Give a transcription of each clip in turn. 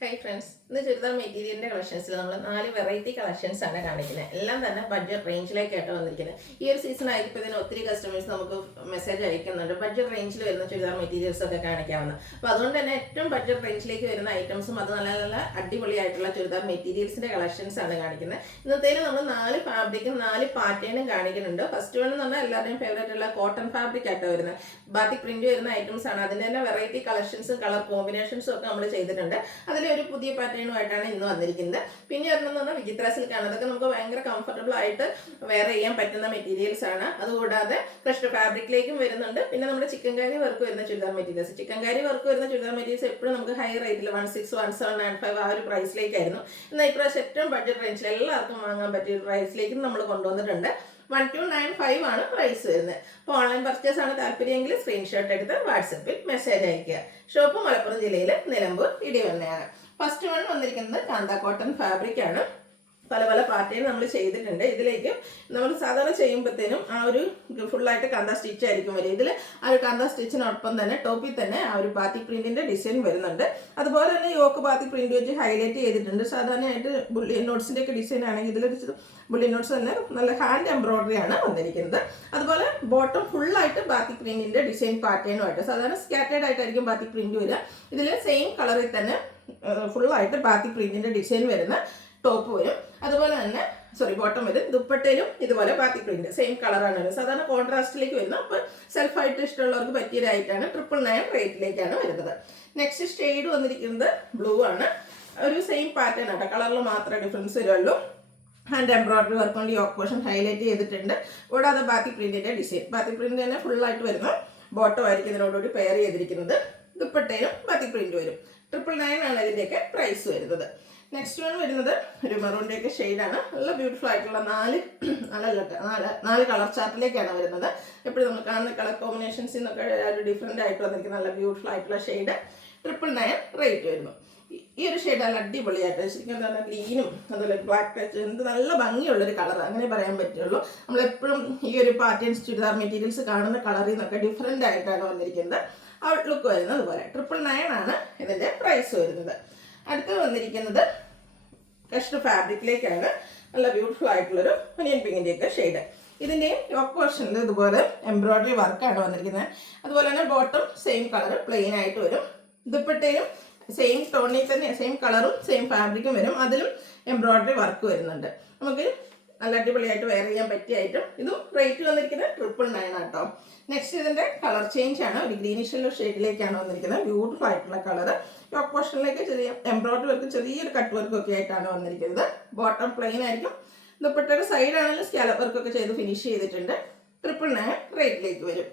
Hi friends, ഇന്ന് ചുരിദാർ മെറ്റീരിയലിന്റെ കളക്ഷൻസിൽ നമ്മൾ 4 വെറൈറ്റി കളക്ഷൻസ് ആണ് കാണിക്കുന്നത്. എല്ലാം തന്നെ ബഡ്ജറ്റ് റേഞ്ചിലേക്കായിട്ട് വന്നിരിക്കുന്നത്. ഈ ഒരു സീസൺ ആയിരിക്കും ഇതിന് ഒത്തിരി കസ്റ്റമേഴ്സ് നമുക്ക് മെസ്സേജ് അയക്കുന്നുണ്ട്. ബഡ്ജറ്റ് റേഞ്ചിൽ വരുന്ന ചുരിദാർ മെറ്റീരിയൽസ് ഒക്കെ കാണിക്കാവുന്ന. അപ്പോൾ അതുകൊണ്ട് തന്നെ ഏറ്റവും ബഡ്ജറ്റ് റേഞ്ചിലേക്ക് വരുന്ന ഐറ്റംസും അത് നല്ല നല്ല അടിപൊളിയായിട്ടുള്ള ചുരിദാർ മെറ്റീരിയൽസിന്റെ കളക്ഷൻസ് ആണ് കാണിക്കുന്നത്. ഇന്നത്തേലും നമ്മൾ 4 ഫാബ്രിക്കും 4 പാറ്റേണും കാണിക്കുന്നുണ്ട്. ഫസ്റ്റ് വൺ എന്ന് പറഞ്ഞാൽ എല്ലാവരുടെയും ഫേവറേറ്റ് ഉള്ള കോട്ടൺ ഫാബ്രിക് ആയിട്ട് വരുന്നത് ബാത്തിക് പ്രിന്റ് വരുന്ന ഐറ്റംസ് ആണ്. അതിന്റെ തന്നെ വെറൈറ്റി കളക്ഷൻസും കളർ കോമ്പിനേഷൻസും ഒക്കെ നമ്മൾ ചെയ്തിട്ടുണ്ട്. അതിൽ ഒരു പുതിയ പാറ്റേണുമായിട്ടാണ് ഇന്ന് വന്നിരിക്കുന്നത്. പിന്നെ ഒരെണ്ണം പറഞ്ഞാൽ വിചിത്ര സിൽക്കാണ്. അതൊക്കെ നമുക്ക് ഭയങ്കര കംഫർട്ടബിൾ ആയിട്ട് വെയർ ചെയ്യാൻ പറ്റുന്ന മെറ്റീരിയൽസ് ആണ്. അതുകൂടാതെ ക്രഷ്ഡ് ഫാബ്രിക്കിലേക്കും വരുന്നുണ്ട്. പിന്നെ നമ്മുടെ ചിക്കൻകാരി വർക്ക് വരുന്ന ചുരിദാർ മെറ്റീരിയൽസ്, ചിക്കൻകാരി വർക്ക് വരുന്ന ചുരിദാർ മെറ്റീരിയൽസ് എപ്പോഴും നമുക്ക് ഹൈ റേറ്റിൽ 16, 1795 ആ ഒരു പ്രൈസിലേക്കായിരുന്നു. എന്നാൽ ഇപ്രാവശ്യം ഏറ്റവും ബഡ്ജറ്റ് റേഞ്ചിൽ എല്ലാവർക്കും വാങ്ങാൻ പറ്റിയ പ്രൈസിലേക്കും നമ്മൾ കൊണ്ടുവന്നിട്ടുണ്ട്. 1295 ആണ് പ്രൈസ് വരുന്നത്. അപ്പോൾ ഓൺലൈൻ പർച്ചേസ് ആണ് താല്പര്യമെങ്കിൽ സ്ക്രീൻഷോട്ട് എടുത്ത് വാട്സപ്പിൽ മെസ്സേജ് അയക്കുക. ഷോപ്പ് മലപ്പുറം ജില്ലയിൽ നിലമ്പൂർ ഇടിവണ്ണയാണ്. ഫസ്റ്റ് വൺ വന്നിരിക്കുന്നത് കാന്ത കോട്ടൺ ഫാബ്രിക് ആണ്. പല പല പാറ്റേൺ നമ്മൾ ചെയ്തിട്ടുണ്ട്. ഇതിലേക്ക് നമ്മൾ സാധാരണ ചെയ്യുമ്പോഴത്തേനും ആ ഒരു ഫുള്ളായിട്ട് കാന്ത സ്റ്റിച്ച് ആയിരിക്കും വരിക. ഇതിൽ ആ ഒരു കാന്ത സ്റ്റിച്ചിനൊപ്പം തന്നെ ടോപ്പിൽ തന്നെ ആ ഒരു ബാത്തിക് പ്രിന്റിന്റെ ഡിസൈൻ വരുന്നുണ്ട്. അതുപോലെ തന്നെ യോക്ക് ബാത്തിക് പ്രിന്റ് വെച്ച് ഹൈലൈറ്റ് ചെയ്തിട്ടുണ്ട്. സാധാരണയായിട്ട് ബുള്ളി നോട്ട്സിന്റെ ഒക്കെ ഡിസൈൻ ആണെങ്കിൽ ഇതിലൊരു ബുള്ളി നോട്ട്സ് തന്നെ നല്ല ഹാൻഡ് എംബ്രോയിഡറി ആണ് വന്നിരിക്കുന്നത്. അതുപോലെ ബോട്ടം ഫുള്ളായിട്ട് ബാത്തിക് പ്രിന്റിന്റെ ഡിസൈൻ പാറ്റേണുമായിട്ട് സാധാരണ സ്കാറ്റേഡ് ആയിട്ടായിരിക്കും ബാത്തിക് പ്രിന്റ് വരിക. ഇതിൽ സെയിം കളറിൽ തന്നെ ഫുള്ളായിട്ട് ബാത്തിക് പ്രിന്റിന്റെ ഡിസൈൻ വരുന്ന ടോപ്പ് വരും. അതുപോലെ തന്നെ ബോട്ടം വരും. ദുപ്പട്ടയിലും ഇതുപോലെ ബാത്തിക് പ്രിന്റ് സെയിം കളറാണ് വരുന്നത്. സാധാരണ കോൺട്രാസ്റ്റിലേക്ക് വരുന്നത്. അപ്പോൾ സെൽഫായിട്ട് ഇഷ്ടമുള്ളവർക്ക് പറ്റിയതായിട്ടാണ് 999 റേറ്റിലേക്കാണ് വരുന്നത്. നെക്സ്റ്റ് ഷെയ്ഡ് വന്നിരിക്കുന്നത് ബ്ലൂ ആണ്. ഒരു സെയിം പാറ്റേൺ ആട്ടോ, കളറിൽ മാത്രമേ ഡിഫറൻസ് വരുള്ളൂ. ഹാൻഡ് എംബ്രോയിഡറി വർക്ക് കൊണ്ട് യോക്ക് പോർഷൻ ഹൈലൈറ്റ് ചെയ്തിട്ടുണ്ട്. കൂടാതെ ബാത്തിക് പ്രിന്റിന്റെ ഡിസൈൻ, ബാത്തിക് പ്രിന്റ് തന്നെ ഫുള്ളായിട്ട് വരുന്ന ബോട്ടം ആയിരിക്കും ഇതിനോടുകൂടി പെയർ ചെയ്തിരിക്കുന്നത്. ദുപ്പട്ടയിലും ബാത്തിക് പ്രിന്റ് വരും. 999 ആണ് ഇതിന്റെയൊക്കെ പ്രൈസ് വരുന്നത്. നെക്സ്റ്റ് വൺ വരുന്നത് ഒരു മെറൂണിൻ്റെയൊക്കെ ഷെയ്ഡാണ്. നല്ല ബ്യൂട്ടിഫുൾ ആയിട്ടുള്ള നാല് കളർ ചാർട്ടിലേക്കാണ് വരുന്നത്. എപ്പോഴും നമ്മൾ കാണുന്ന കളർ കോമ്പിനേഷൻസിൽ നിന്നൊക്കെ ഒരു ഡിഫറെൻ്റ് ആയിട്ട് വന്നിരിക്കുന്ന നല്ല ബ്യൂട്ടിഫുൾ ആയിട്ടുള്ള ഷെയ്ഡ്. 999 റേറ്റ് വരുന്നു. ഈ ഒരു ഷെയ്ഡ് നല്ല അടിപൊളിയായിട്ട് ശരിക്കും എന്താ പറയുക, ഗ്രീനും അതുപോലെ ബ്ലാക്ക് ടച്ച്, എന്ത് നല്ല ഭംഗിയുള്ളൊരു കളർ അങ്ങനെ പറയാൻ പറ്റുള്ളൂ. നമ്മളെപ്പോഴും ഈ ഒരു പാറ്റേൺസ് ചുരിദാർ മെറ്റീരിയൽസ് കാണുന്ന കളറിൽ നിന്നൊക്കെ ഡിഫറെൻ്റ് ആയിട്ടാണ് വന്നിരിക്കുന്നത്. ഔട്ട്ലുക്ക് വരുന്നത് അതുപോലെ. 999 ആണ് ഇതിൻ്റെ പ്രൈസ് വരുന്നത്. അടുത്ത് വന്നിരിക്കുന്നത് ക്രഷ്ഡ് ഫാബ്രിക്കിലേക്കാണ്. നല്ല ബ്യൂട്ടിഫുൾ ആയിട്ടുള്ളൊരു ഒനിയൻ പിങ്കിൻ്റെയൊക്കെ ഷെയ്ഡ്. ഇതിൻ്റെയും യോക്ക് പോർഷനിൽ ഇതുപോലെ എംബ്രോയിഡറി വർക്കാണ് വന്നിരിക്കുന്നത്. അതുപോലെ തന്നെ ബോട്ടം സെയിം കളർ പ്ലെയിൻ ആയിട്ട് വരും. ദുപ്പട്ടയിലും സെയിം ടോണിൽ തന്നെ സെയിം കളറും സെയിം ഫാബ്രിക്കും വരും. അതിലും എംബ്രോയിഡറി വർക്ക് വരുന്നുണ്ട്. നമുക്ക് നല്ല അടിപൊളിയായിട്ട് വെയർ ചെയ്യാൻ പറ്റിയ ഐറ്റം. ഇതും റേറ്റ് വന്നിരിക്കുന്നത് 999 ആട്ടോ. നെക്സ്റ്റ് ഇതിൻ്റെ കളർ ചേഞ്ച് ആണ്. ഒരു ഗ്രീനിഷ് യെല്ലോ ഷെയ്ഡിലേക്കാണ് വന്നിരിക്കുന്നത്. ബ്യൂട്ടിഫുൾ ആയിട്ടുള്ള കളർ. യോക്ക് പോർഷനിലേക്ക് ചെറിയ എംബ്രോയിഡറി വർക്കും ചെറിയൊരു കട്ട് വർക്കും ഒക്കെ ആയിട്ടാണ് വന്നിരിക്കുന്നത്. ബോട്ടം പ്ലെയിൻ ആയിരിക്കും. ദുപ്പട്ടയുടെ സൈഡ് ആണെങ്കിലും സ്കാലപ്പ് വർക്കൊക്കെ ചെയ്ത് ഫിനിഷ് ചെയ്തിട്ടുണ്ട്. 999 റേറ്റിലേക്ക് വരും.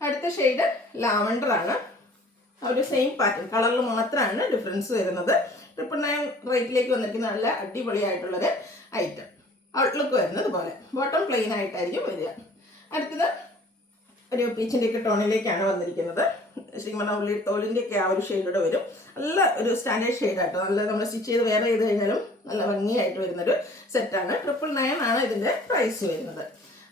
അടുത്ത ഷെയ്ഡ് ലാവണ്ടർ ആണ്. ഒരു സെയിം പാറ്റേൺ കളറിൽ മാത്രമാണ് ഡിഫറൻസ് വരുന്നത്. 999 റേറ്റിലേക്ക് വന്നിരിക്കുന്ന നല്ല അടിപൊളിയായിട്ടുള്ളൊരു ഐറ്റം. ഔട്ട്ലുക്ക് വരുന്നത് പോലെ ബോട്ടം പ്ലെയിൻ ആയിട്ടായിരിക്കും വരിക. അടുത്തത് ഒരു പീച്ചിൻ്റെയൊക്കെ ടോണിലേക്കാണ് വന്നിരിക്കുന്നത്. ശ്രീമണ തോലിൻ്റെയൊക്കെ ആ ഒരു ഷെയ്ഡോടെ വരും. നല്ല ഒരു സ്റ്റാൻഡേർഡ് ഷെയ്ഡാട്ടോ. നല്ല നമ്മൾ സ്റ്റിച്ച് ചെയ്ത് വെയർ ചെയ്ത് കഴിഞ്ഞാലും നല്ല ഭംഗിയായിട്ട് വരുന്നൊരു സെറ്റാണ്. 999 ആണ് ഇതിൻ്റെ പ്രൈസ് വരുന്നത്.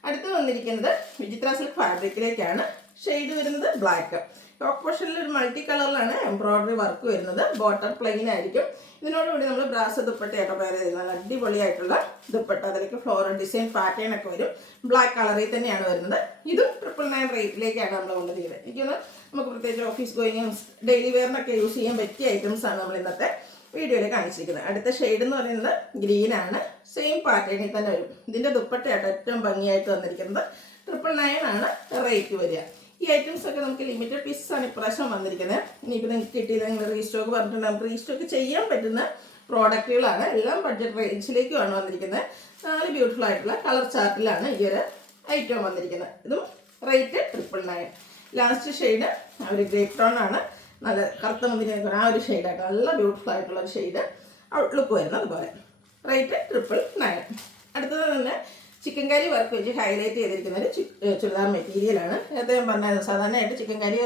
അടുത്ത് വന്നിരിക്കുന്നത് വിചിത്ര സിൽക്ക് ഫാബ്രിക്കിലേക്കാണ്. ഷെയ്ഡ് വരുന്നത് ബ്ലാക്ക്. യോക്ക് പോർഷനിൽ ഒരു മൾട്ടി കളറിലാണ് എംബ്രോയിഡറി വർക്ക് വരുന്നത്. ബോട്ടം പ്ലെയിൻ ആയിരിക്കും. ഇതിനോടുകൂടി നമ്മൾ ബ്രാസ് ദുപ്പട്ടയൊക്കെ പെയർ ചെയ്ത് നല്ല അടിപൊളിയായിട്ടുള്ള ദുപ്പട്ട. അതിലേക്ക് ഫ്ലോറൽ ഡിസൈൻ പാറ്റേൺ ഒക്കെ വരും. ബ്ലാക്ക് കളറിൽ തന്നെയാണ് വരുന്നത്. ഇതും 999 റേറ്റിലേക്കാണ് നമ്മൾ കൊണ്ടുവരിക്കുന്നത്. എനിക്കൊന്ന് നമുക്ക് പ്രത്യേകിച്ച് ഓഫീസ് ഗോയിങ്ങും ഡെയിലി വെയറിനൊക്കെ യൂസ് ചെയ്യാൻ പറ്റിയ ഐറ്റംസ് ആണ് നമ്മൾ ഇന്നത്തെ വീഡിയോയിൽ കാണിച്ചിരിക്കുന്നത്. അടുത്ത ഷെയ്ഡ് എന്ന് പറയുന്നത് ഗ്രീൻ ആണ്. സെയിം പാറ്റേണിൽ തന്നെ വരും. ഇതിൻ്റെ ദുപ്പട്ടയായിട്ട് ഏറ്റവും ഭംഗിയായിട്ട് വന്നിരിക്കുന്നത്. 999 ആണ് റേറ്റ് വരിക. ഈ ഐറ്റംസ് ഒക്കെ നമുക്ക് ലിമിറ്റഡ് പീസസ് ആണ് ഇപ്രാവശ്യം വന്നിരിക്കുന്നത്. ഇനിയിപ്പോൾ നിങ്ങൾക്ക് കിട്ടിയത് നിങ്ങൾ റീസ്റ്റോക്ക് പറഞ്ഞിട്ടുണ്ട്. നമുക്ക് റീസ്റ്റോക്ക് ചെയ്യാൻ പറ്റുന്ന പ്രോഡക്റ്റുകളാണ്. എല്ലാം ബഡ്ജറ്റ് റേഞ്ചിലേക്കുമാണ് വന്നിരിക്കുന്നത്. 4 ബ്യൂട്ടിഫുൾ ആയിട്ടുള്ള കളർ ചാർട്ടിലാണ് ഈ ഒരു ഐറ്റം വന്നിരിക്കുന്നത്. ഇതും റേറ്റ് 999. ലാസ്റ്റ് ഷെയ്ഡ് ഒരു ഗ്രേപ്പ് ടോൺ ആണ്. നല്ല കറുത്ത മുന്തിരി ആ ഒരു ഷെയ്ഡായിട്ട് നല്ല ബ്യൂട്ടിഫുൾ ആയിട്ടുള്ള ഒരു ഷെയ്ഡ്. ഔട്ട്ലുക്ക് വരുന്നത് അതുപോലെ. റേറ്റ് 999. അടുത്തത് തന്നെ ചിക്കൻ കറി വർക്ക് വെച്ച് ഹൈലൈറ്റ് ചെയ്തിരിക്കുന്ന ഒരു ചുരിദാർ മെറ്റീരിയലാണ്. നേരത്തെ ഞാൻ പറഞ്ഞത് സാധാരണയായിട്ട് ചിക്കൻ കറി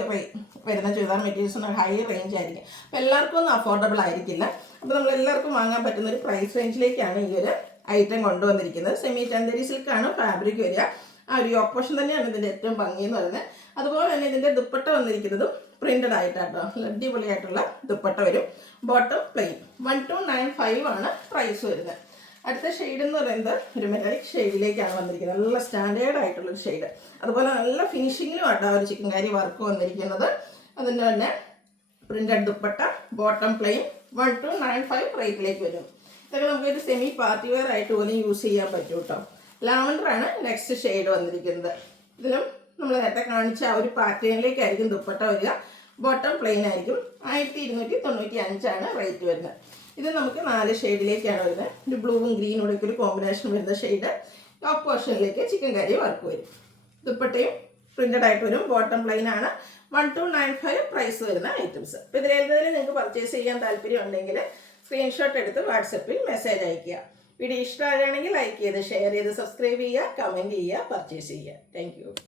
വരുന്ന ചുരിദാർ മെറ്റീരിയൽസ് ഹൈ റേഞ്ച് ആയിരിക്കും. അപ്പോൾ എല്ലാവർക്കും ഒന്നും അഫോർഡബിൾ ആയിരിക്കില്ല. അപ്പോൾ നമ്മൾ എല്ലാവർക്കും വാങ്ങാൻ പറ്റുന്ന ഒരു പ്രൈസ് റേഞ്ചിലേക്കാണ് ഈ ഒരു ഐറ്റം കൊണ്ടുവന്നിരിക്കുന്നത്. സെമി ചന്ദേരി സിൽക്കാണ് ഫാബ്രിക് വരിക. ആ ഒരു യോക്ക് പോർഷൻ തന്നെയാണ് ഇതിൻ്റെ ഏറ്റവും ഭംഗി എന്ന് പറയുന്നത്. അതുപോലെ തന്നെ ഇതിൻ്റെ ദുപ്പട്ട വന്നിരിക്കുന്നതും പ്രിന്റഡ് ആയിട്ടാട്ടോ അടിപൊളിയായിട്ടുള്ള ദുപ്പട്ട വരും. Bottom plain. 1295 ആണ് പ്രൈസ് വരുന്നത്. അടുത്ത ഷെയ്ഡ് എന്ന് പറയുന്നത് ഒരു മെറ്റാലിക് ഷെയ്ഡിലേക്കാണ് വന്നിരിക്കുന്നത്. നല്ല സ്റ്റാൻഡേർഡ് ആയിട്ടുള്ളൊരു ഷെയ്ഡ്. അതുപോലെ നല്ല ഫിനിഷിങ്ങിലും ആട്ടോ ഒരു ചിക്കൻകാരി വർക്ക് വന്നിരിക്കുന്നത്. അതിൻ്റെ തന്നെ പ്രിന്റഡ് ദുപ്പട്ട, ബോട്ടം പ്ലെയിൻ, 1295 റേറ്റിലേക്ക് വരും. ഇതൊക്കെ നമുക്കൊരു സെമി പാർട്ടി വെയർ ആയിട്ട് പോലും യൂസ് ചെയ്യാൻ പറ്റും കേട്ടോ. ലാവൻഡർ ആണ് നെക്സ്റ്റ് ഷെയ്ഡ് വന്നിരിക്കുന്നത്. ഇതിലും നമ്മൾ നേരത്തെ കാണിച്ച ആ ഒരു പാറ്റേണിലേക്കായിരിക്കും ദുപ്പട്ട വരിക. ബോട്ടം പ്ലെയിൻ ആയിരിക്കും. 1295 ആണ് റേറ്റ് വരുന്നത്. ഇത് നമുക്ക് 4 ഷെയ്ഡിലേക്കാണ് വരുന്നത്. ഒരു ബ്ലൂവും ഗ്രീനും കൂടെ ഒരു കോമ്പിനേഷൻ വരുന്ന ഷെയ്ഡ്. ടോപ്പ് പോർഷനിലേക്ക് ചിക്കൻ കറി വർക്ക് വരും. ദുപ്പട്ടയും പ്രിന്റഡ് ആയിട്ട് വരും. ബോട്ടം പ്ലെയിൻ ആണ്. 1295 പ്രൈസ് വരുന്ന ഐറ്റംസ്. അപ്പോൾ ഇതിലേതെങ്കിലും നിങ്ങൾക്ക് പർച്ചേസ് ചെയ്യാൻ താല്പര്യം ഉണ്ടെങ്കിൽ സ്ക്രീൻഷോട്ട് എടുത്ത് വാട്സപ്പിൽ മെസ്സേജ് അയയ്ക്കുക. വീഡിയോ ഇഷ്ടമാണെങ്കിൽ ലൈക്ക് ചെയ്ത് ഷെയർ ചെയ്ത് സബ്സ്ക്രൈബ് ചെയ്യുക, കമൻറ്റ് ചെയ്യുക, പർച്ചേസ് ചെയ്യുക. Thank you.